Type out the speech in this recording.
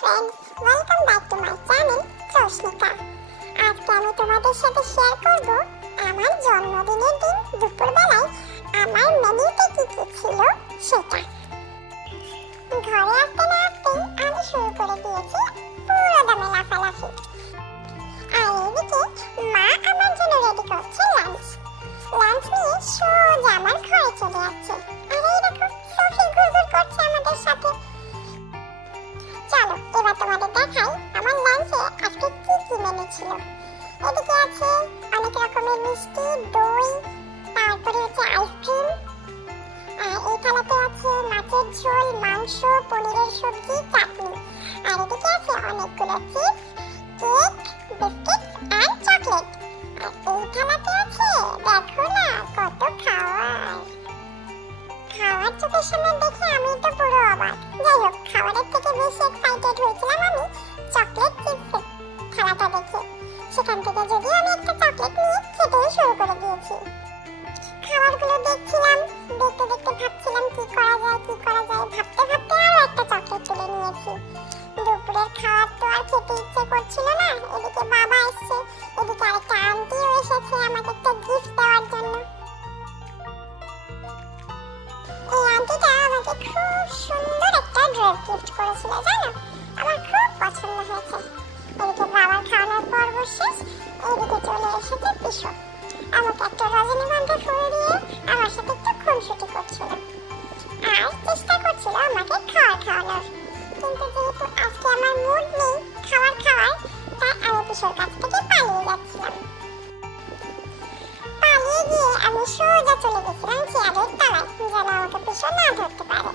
friends, welcome back to my channel Joshnika. আজকে আমি তোমাদের সাথে শেয়ার করব আমার জন্মদিনের দিন দুপুরবেলায় আমার মেনুতে কি কি ছিল সেটা। ঘরে আসতে না আসতেই আমি শুরু করে দিয়েছি পুরো দমে লাফালাফি। আর এদিকে মা আমার জন্য রেডি করছে লাঞ্চ নিয়ে সোজা আমার ঘরে চলে যাচ্ছে। আর এই দেখো সোফি ঘুরঘুর করছে আমাদের সাথে। চলো এবার তোমাদের দেখাই আমার লাঞ্চে আজকে কি কি মেনু ছিল। এদিকে আছে অনেক রকমের মিষ্টি, দই, তারপরে হচ্ছে আইসক্রিম। আর এই থালাতে আছে মাছের ঝোল, মাংস, পনিরের সবজি, চাটনি। আর এদিকে আছে অনেকগুলো চিপস, কেক, বিস্কিট আর চকলেট। আর এই থালাতে আছে দেখো না কত খাওয়ার চোখের সামনে দেখে আমি তো পুরো অবাক। যাই হোক, খাবারের থেকে বেশি এক্সাইটেড হয়েছিলাম আমি চকলেট চিপসের থালাটা দেখে। সেখান থেকে যদিও আমি একটা চকলেট নিয়ে খেতেই শুরু করে দিয়েছি। খাবারগুলো দেখছিলাম, দেখতে দেখতে ভাবছিলাম কি করা যায়। ভাবতে ভাবতে আরো একটা চকলেট তুলে নিয়েছি। দুপুরের খাবার তো আর খেতে ইচ্ছে করছিল না। এদিকে বাবা এসছে, এদিকে আরেকটা আন্টিও এসেছে আমাকে একটা গিফট দেওয়ার জন্য। এই আন্টিটা আমাকে খুব সুন্দর একটা ড্রেস গিফট করেছিল, জানো, আমার খুব পছন্দ হয়েছে। এদিকে বাবার খাওয়ানোর পর্ব শেষ, এদিকে চলে এসেছে পিসো। আমাকে একটা রজনীগন্ধা ফুল দিয়ে আমার সাথে একটু খুনসুটি করছিল আর চেষ্টা করছিল আমাকে খাওয়ানোর। কিন্তু যেহেতু আজকে আমার মুড নেই খাওয়ার, তাই আমি পিসোর কাছ থেকে পালিয়ে যাচ্ছিলাম। পালিয়ে গিয়ে আমি সোজা চলে গেছিলাম চেয়ারের তলায়, যেন আমাকে পিসো না ধরতে পারে।